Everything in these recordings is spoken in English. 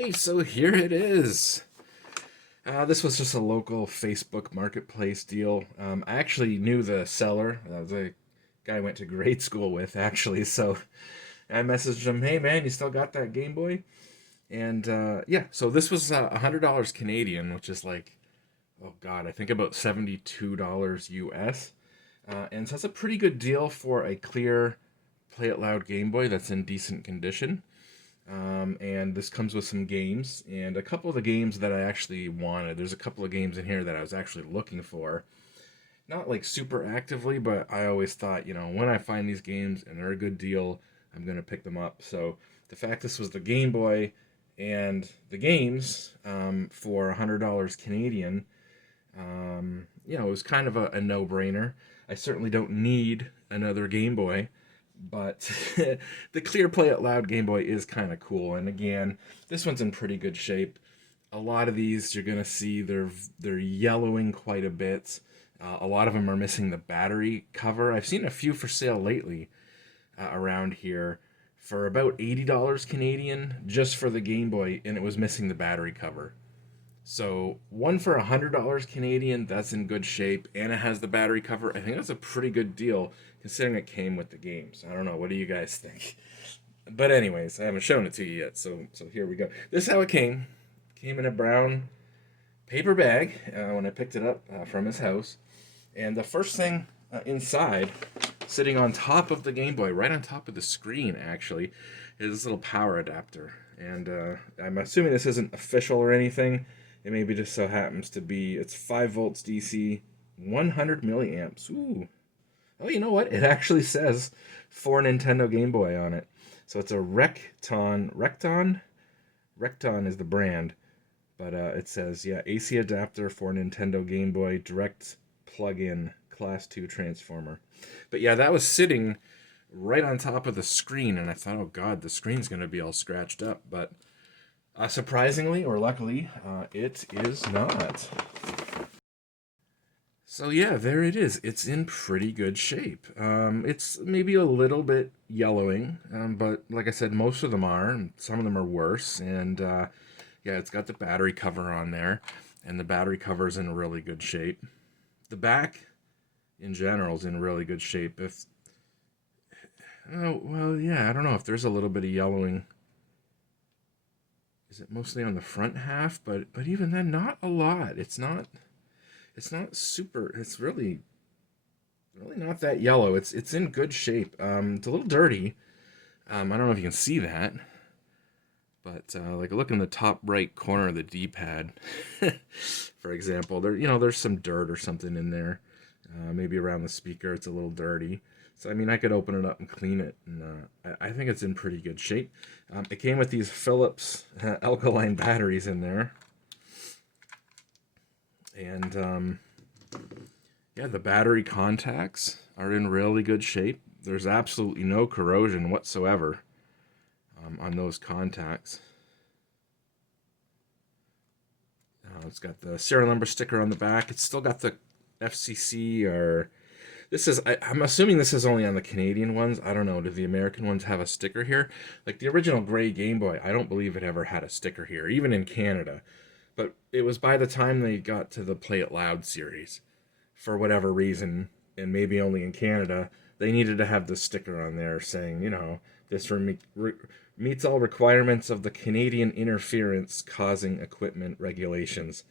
Okay, so here it is. This was just a local Facebook marketplace deal. I actually knew the seller. The guy I went to grade school with, actually. So I messaged him, "Hey man, you still got that Game Boy?" And yeah, so this was $100 Canadian, which is like, oh god, I think about $72 US. And so that's a pretty good deal for a clear Play It Loud Game Boy that's in decent condition. And this comes with some games and a couple of the games that I actually wanted. There's a couple of games in here that I was actually looking for. Not like super actively, but I always thought, when I find these games and they're a good deal, I'm going to pick them up. So the fact this was the Game Boy and the games for $100 Canadian, it was kind of a no-brainer. I certainly don't need another Game Boy, but the clear Play It Loud Game Boy is kind of cool. And again, this one's in pretty good shape. A lot of these you're gonna see they're yellowing quite a bit. A lot of them are missing the battery cover. I've seen a few for sale lately around here for about $80 Canadian just for the Game Boy, and it was missing the battery cover. So one for $100 Canadian, that's in good shape, and it has the battery cover. I think that's a pretty good deal considering it came with the games. I don't know. What do you guys think? But anyways, I haven't shown it to you yet, so here we go. This is how it came. Came in a brown paper bag when I picked it up from his house, and the first thing inside, sitting on top of the Game Boy, right on top of the screen actually, is this little power adapter. And I'm assuming this isn't official or anything. It maybe just so happens to be, it's 5 volts DC, 100 milliamps. Ooh. Oh, you know what? It actually says for Nintendo Game Boy on it. So it's a Recton. Recton is the brand. But it says, yeah, AC adapter for Nintendo Game Boy, direct plug-in Class 2 transformer. But yeah, that was sitting right on top of the screen, and I thought, oh god, the screen's going to be all scratched up. But surprisingly, or luckily, it is not. So yeah, there it is. It's in pretty good shape. It's maybe a little bit yellowing, but like I said, most of them are, and some of them are worse. And yeah, it's got the battery cover on there, and the battery cover is in really good shape. The back, in general, is in really good shape. Oh, well, yeah, I don't know if there's a little bit of yellowing. Is it mostly on the front half? But even then, not a lot. It's not super. It's really not that yellow. It's in good shape. It's a little dirty. I don't know if you can see that, but like look in the top right corner of the D-pad, for example. There's some dirt or something in there. Maybe around the speaker, it's a little dirty. So, I mean, I could open it up and clean it, and I think it's in pretty good shape. It came with these Philips alkaline batteries in there. And, yeah, the battery contacts are in really good shape. There's absolutely no corrosion whatsoever on those contacts. It's got the serial number sticker on the back. It's still got the FCC or... I'm assuming this is only on the Canadian ones. I don't know. Do the American ones have a sticker here? Like the original gray Game Boy, I don't believe it ever had a sticker here, even in Canada. But it was by the time they got to the Play It Loud series, for whatever reason, and maybe only in Canada, they needed to have the sticker on there saying, this meets all requirements of the Canadian interference causing equipment regulations.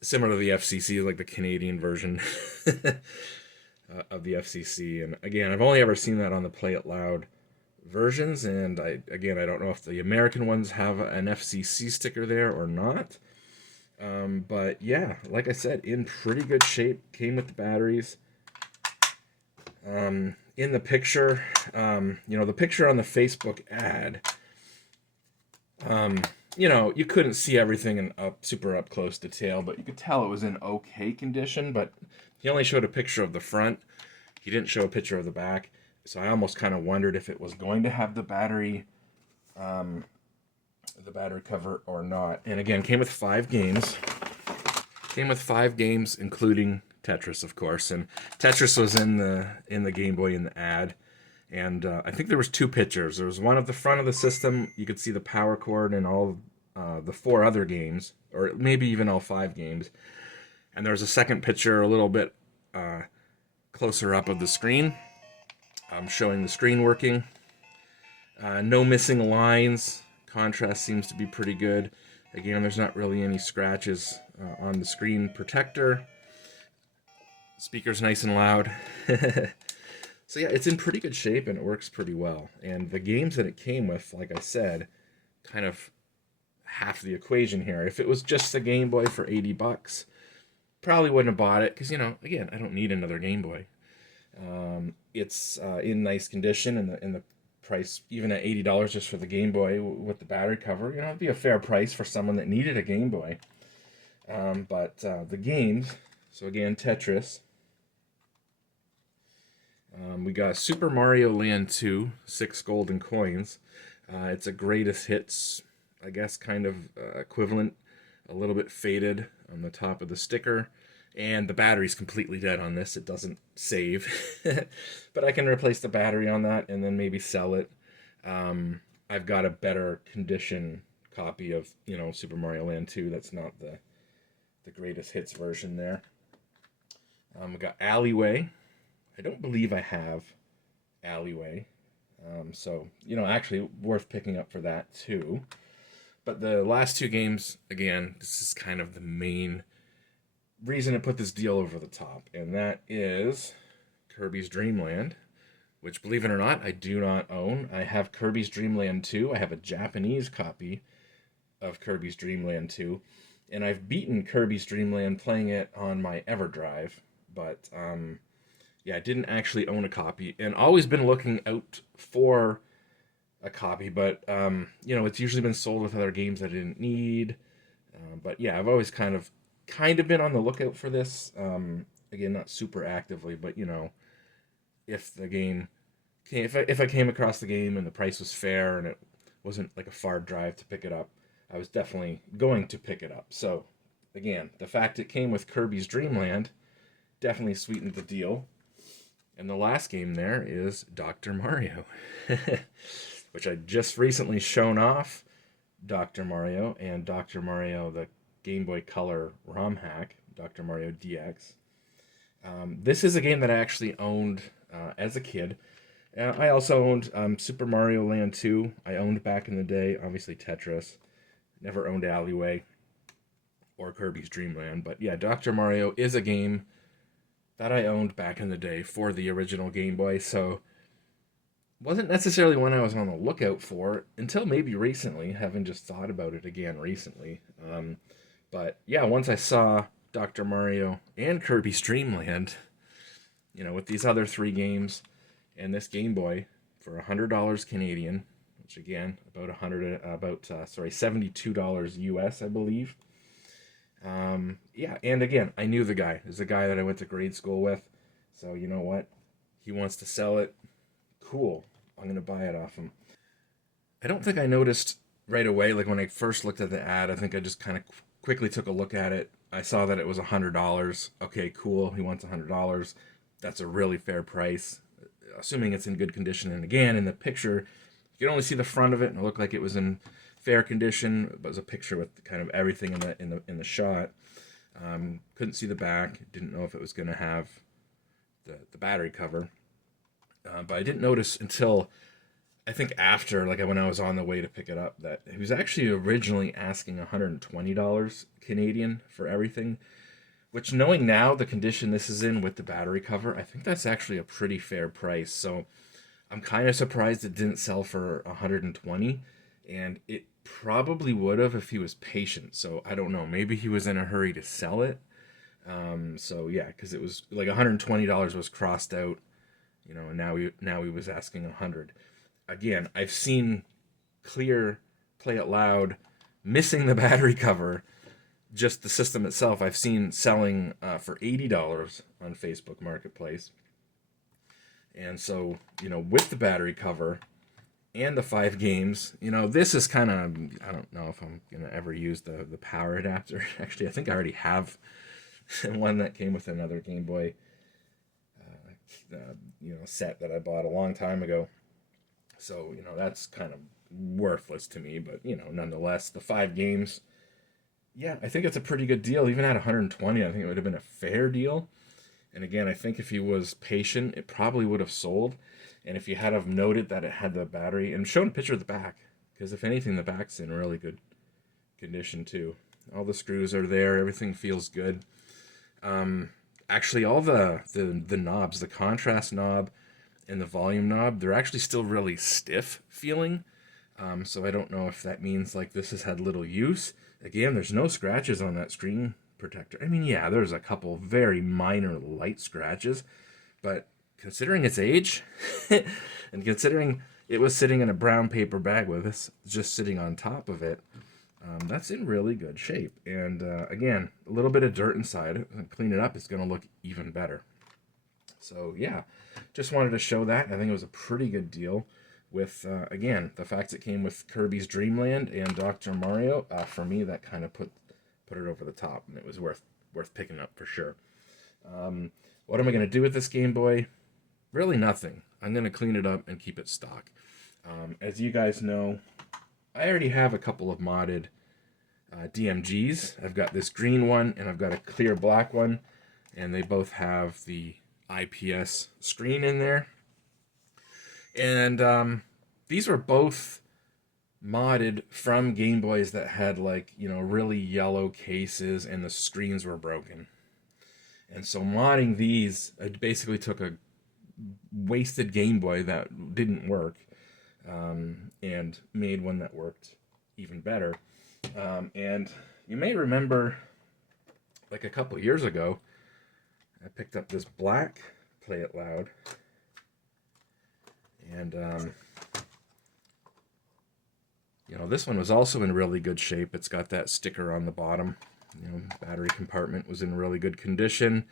Similar to the FCC, like the Canadian version. Of the FCC. And again, I've only ever seen that on the Play It Loud versions, and I don't know if the American ones have an FCC sticker there or not. But yeah, like I said, in pretty good shape. Came with the batteries. In the picture, the picture on the Facebook ad, you couldn't see everything in super up close detail, but you could tell it was in okay condition. But he only showed a picture of the front. He didn't show a picture of the back. So I almost kind of wondered if it was going to have the battery cover or not. And again, came with 5 games. Came with 5 games, including Tetris, of course. And Tetris was in the Game Boy in the ad. And I think there was 2 pictures. There was one of the front of the system. You could see the power cord and all the 4 other games, or maybe even all 5 games. And there's a second picture a little bit closer up of the screen. I'm showing the screen working. No missing lines. Contrast seems to be pretty good. Again, there's not really any scratches on the screen protector. Speaker's nice and loud. So yeah, it's in pretty good shape and it works pretty well. And the games that it came with, like I said, kind of half the equation here. If it was just the Game Boy for $80, probably wouldn't have bought it because, again, I don't need another Game Boy. It's in nice condition, and the price, even at $80 just for the Game Boy with the battery cover, it'd be a fair price for someone that needed a Game Boy. But the games, so again, Tetris. We got Super Mario Land 2, 6 golden coins. It's a greatest hits, I guess, kind of equivalent, a little bit faded on the top of the sticker. And the battery's completely dead on this. It doesn't save. But I can replace the battery on that and then maybe sell it. I've got a better condition copy of, Super Mario Land 2. That's not the greatest hits version there. We got Alleyway. I don't believe I have Alleyway. So, actually worth picking up for that too. But the last 2 games, again, this is kind of the main reason to put this deal over the top. And that is Kirby's Dream Land, which, believe it or not, I do not own. I have Kirby's Dream Land 2. I have a Japanese copy of Kirby's Dream Land 2. And I've beaten Kirby's Dream Land playing it on my EverDrive. But, I didn't actually own a copy. And always been looking out for a copy. But, it's usually been sold with other games I didn't need. But, yeah, I've always kind of been on the lookout for this. Again, not super actively, but, if the game... If I came across the game and the price was fair and it wasn't like a far drive to pick it up, I was definitely going to pick it up. So, again, the fact it came with Kirby's Dream Land definitely sweetened the deal. And the last game there is Dr. Mario, which I just recently shown off. Dr. Mario and Dr. Mario, the Game Boy Color ROM hack, Dr. Mario DX. This is a game that I actually owned as a kid. I also owned Super Mario Land 2. I owned back in the day, obviously Tetris. Never owned Alleyway or Kirby's Dream Land. But yeah, Dr. Mario is a game that I owned back in the day for the original Game Boy. So wasn't necessarily one I was on the lookout for until maybe recently, having just thought about it again recently. But yeah, once I saw Dr. Mario and Kirby's Dream Land, with these other 3 games and this Game Boy for $100 Canadian, which again $72 US, I believe. And again, I knew the guy. There's a guy that I went to grade school with, so you know what? He wants to sell it. Cool. I'm gonna buy it off him. I don't think I noticed right away. Like when I first looked at the ad, I think I just kind of quickly took a look at it. I saw that it was $100. Okay, cool. He wants $100. That's a really fair price, assuming it's in good condition. And again, in the picture, you can only see the front of it, and it looked like it was in fair condition. It was a picture with kind of everything in the shot. Couldn't see the back. Didn't know if it was going to have the battery cover. But I didn't notice until I think after, like when I was on the way to pick it up, that he was actually originally asking $120 Canadian for everything. Which, knowing now the condition this is in with the battery cover, I think that's actually a pretty fair price. So I'm kind of surprised it didn't sell for $120, and it probably would have if he was patient. So I don't know. Maybe he was in a hurry to sell it. So yeah, because it was like $120 was crossed out, and now he was asking $100. Again, I've seen Clear Play It Loud missing the battery cover. Just the system itself, I've seen selling for $80 on Facebook Marketplace. And so, with the battery cover and the 5 games, this is kind of, I don't know if I'm going to ever use the power adapter. Actually, I think I already have one that came with another Game Boy set that I bought a long time ago. So, that's kind of worthless to me, but nonetheless, the 5 games, yeah, I think it's a pretty good deal. Even at 120, I think it would have been a fair deal. And again, I think if he was patient, it probably would have sold. And if you had have noted that it had the battery and shown a picture of the back, because if anything, the back's in really good condition too. All the screws are there. Everything feels good. Actually, all the knobs, the contrast knob and the volume knob, they're actually still really stiff feeling. So I don't know if that means like this has had little use. Again, there's no scratches on that screen protector. I mean, yeah, there's a couple very minor light scratches, but considering its age and considering it was sitting in a brown paper bag with us just sitting on top of it, that's in really good shape. And again, a little bit of dirt inside, clean it up, it's going to look even better. So yeah, just wanted to show that. I think it was a pretty good deal with, again, the fact it came with Kirby's Dream Land and Dr. Mario. For me, that kind of put it over the top, and it was worth picking up for sure. What am I going to do with this Game Boy? Really nothing. I'm going to clean it up and keep it stock. As you guys know, I already have a couple of modded DMGs. I've got this green one and I've got a clear black one, and they both have the IPS screen in there. And these were both modded from Game Boys that had like, really yellow cases and the screens were broken. And so modding these, I basically took a wasted Game Boy that didn't work and made one that worked even better. And you may remember, like a couple years ago, I picked up this black Play It Loud. And, this one was also in really good shape. It's got that sticker on the bottom. Battery compartment was in really good condition.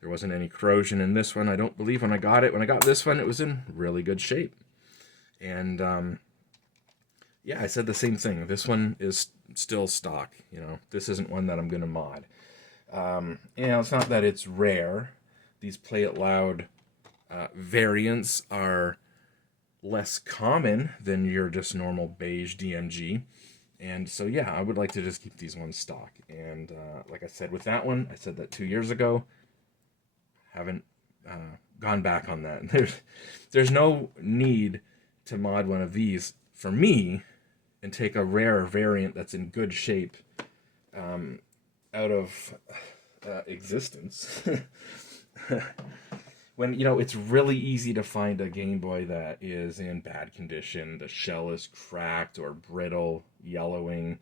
There wasn't any corrosion in this one. I don't believe when I got this one, it was in really good shape. And, yeah, I said the same thing. This one is still stock. This isn't one that I'm going to mod. It's not that it's rare. These Play It Loud variants are less common than your just normal beige DMG. And so, yeah, I would like to just keep these ones stock. And like I said, with that one, I said that 2 years ago. Haven't gone back on that. There's no need to mod one of these for me and take a rare variant that's in good shape out of existence. When, it's really easy to find a Game Boy that is in bad condition. The shell is cracked or brittle, yellowing,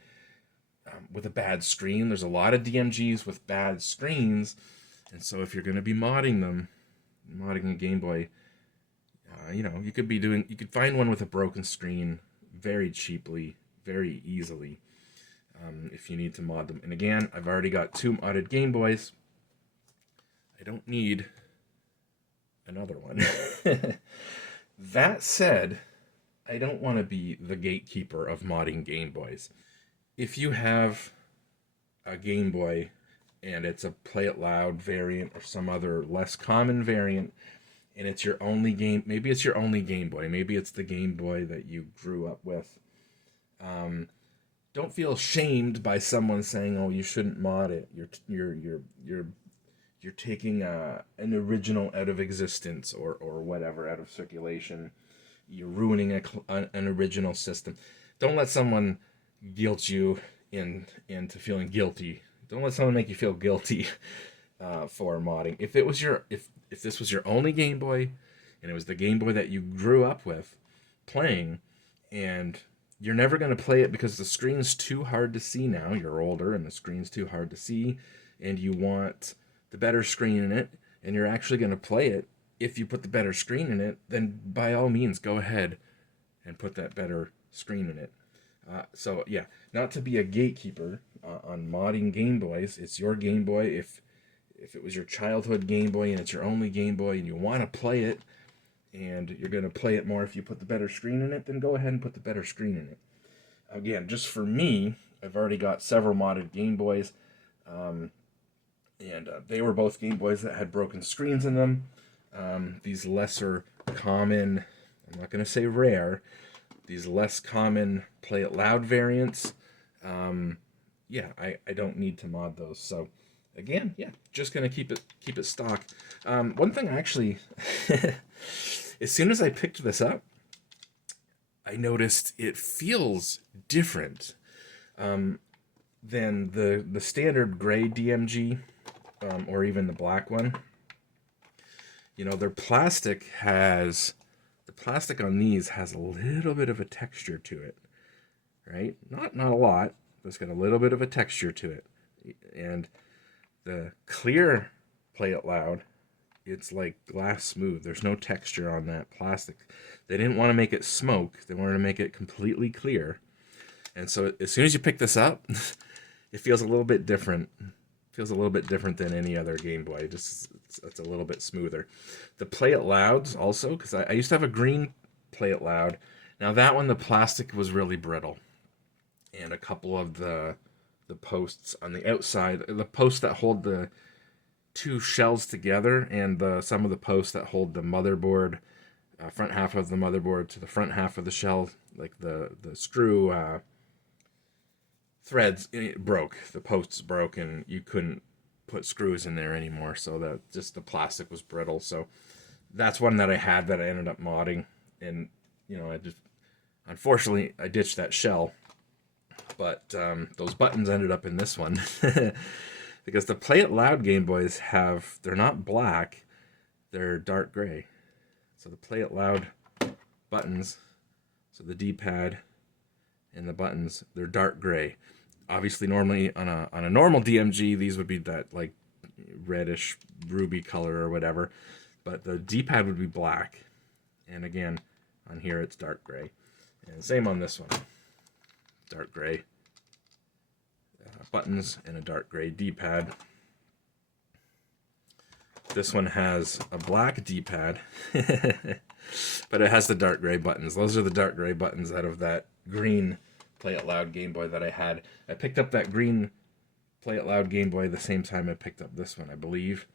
with a bad screen. There's a lot of DMGs with bad screens. And so if you're going to be modding a Game Boy, you could find one with a broken screen very cheaply, very easily, if you need to mod them. And again, I've already got 2 modded Game Boys. I don't need another one. That said, I don't want to be the gatekeeper of modding Game Boys. If you have a Game Boy and it's a Play It Loud variant or some other less common variant, and it's your only game, maybe it's your only Game Boy, maybe it's the Game Boy that you grew up with, don't feel shamed by someone saying, "Oh, you shouldn't mod it. You're taking an original out of existence or whatever, out of circulation. You're ruining an original system." Don't let someone guilt you into feeling guilty. Don't let someone make you feel guilty for modding. If this was your only Game Boy, and it was the Game Boy that you grew up with playing, and you're never going to play it because the screen's too hard to see now, you're older and the screen's too hard to see, and you want the better screen in it, and you're actually going to play it, if you put the better screen in it, then by all means go ahead and put that better screen in it. So yeah, not to be a gatekeeper on modding Game Boys. It's your Game Boy. If it was your childhood Game Boy and it's your only Game Boy and you want to play it, and you're going to play it more if you put the better screen in it, then go ahead and put the better screen in it. Again, just for me, I've already got several modded Game Boys, and they were both Game Boys that had broken screens in them. These lesser common, I'm not going to say rare, these less common Play It Loud variants, yeah, I don't need to mod those. So again, yeah, just gonna keep it stock. One thing actually, as soon as I picked this up, I noticed it feels different than the standard gray DMG, or even the black one. You know, the plastic on these has a little bit of a texture to it, right? Not a lot, but it's got a little bit of a texture to it. And the clear Play It Loud, it's like glass smooth. There's no texture on that plastic. They didn't want to make it smoke. They wanted to make it completely clear. And so as soon as you pick this up, it feels a little bit different. Feels a little bit different than any other Game Boy. Just it's a little bit smoother. The Play It Louds also, because I used to have a green Play It Loud. Now that one, the plastic was really brittle, and a couple of the posts on the outside, the posts that hold the two shells together, and some of the posts that hold the motherboard, front half of the motherboard to the front half of the shell, like the screw threads, it broke. The posts broke, and you couldn't put screws in there anymore. So that just the plastic was brittle. So that's one that I had that I ended up modding, and you know, unfortunately I ditched that shell. But those buttons ended up in this one because the Play It Loud Game Boys they're not black, they're dark gray. So the Play It Loud buttons, so the D-pad and the buttons, they're dark gray. Obviously, normally on a normal DMG, these would be that like reddish ruby color or whatever, but the D-pad would be black. And again, on here it's dark gray. And same on this one, dark gray buttons and a dark gray D-pad. This one has a black D-pad, but it has the dark gray buttons. Those are the dark gray buttons out of that green Play It Loud Game Boy that I had. I picked up that green Play It Loud Game Boy the same time I picked up this one, I believe.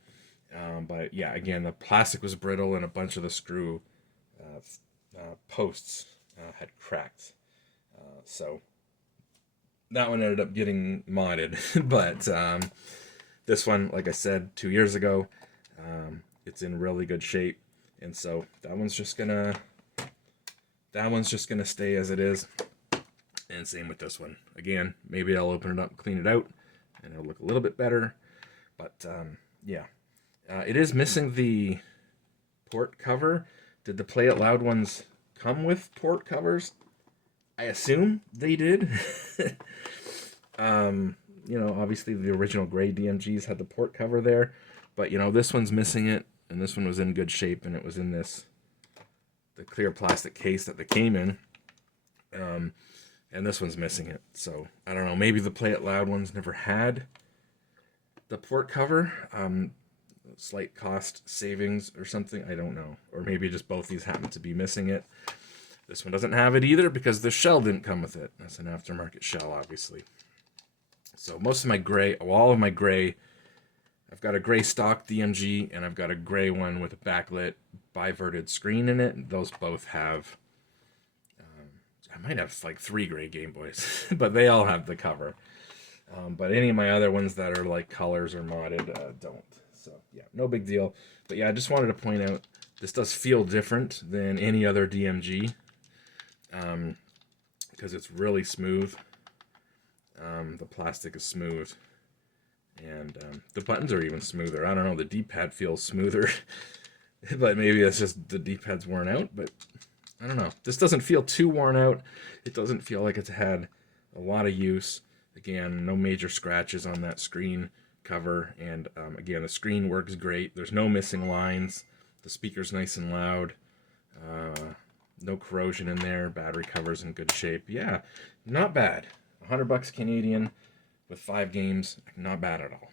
But yeah, again, the plastic was brittle, and a bunch of the screw posts had cracked. So that one ended up getting modded. But this one, like I said, 2 years ago, it's in really good shape, and so that one's just gonna stay as it is. And same with this one. Again, maybe I'll open it up, clean it out, and it'll look a little bit better. But yeah, it is missing the port cover. Did the Play It Loud ones come with port covers? I assume they did. You know, obviously the original gray DMGs had the port cover there, but you know, this one's missing it, and this one was in good shape, and it was in the clear plastic case that they came in. And this one's missing it. So I don't know, maybe the Play It Loud ones never had the port cover. Slight cost savings or something, I don't know. Or maybe just both these happen to be missing it. This one doesn't have it either because the shell didn't come with it. That's an aftermarket shell, obviously. So most of my gray, all of my gray, I've got a gray stock DMG, and I've got a gray one with a backlit biverted screen in it. Those both have, I might have like 3 gray Game Boys, but they all have the cover. But any of my other ones that are like colors or modded don't. So yeah, no big deal. But yeah, I just wanted to point out this does feel different than any other DMG, because it's really smooth. The plastic is smooth, and the buttons are even smoother. I don't know, the D-pad feels smoother, but maybe it's just the D-pad's worn out, but I don't know. This doesn't feel too worn out. It doesn't feel like it's had a lot of use. Again, no major scratches on that screen cover, and again, the screen works great. There's no missing lines. The speaker's nice and loud. No corrosion in there. Battery cover's in good shape. Yeah, not bad. $100 Canadian with 5 games. Not bad at all.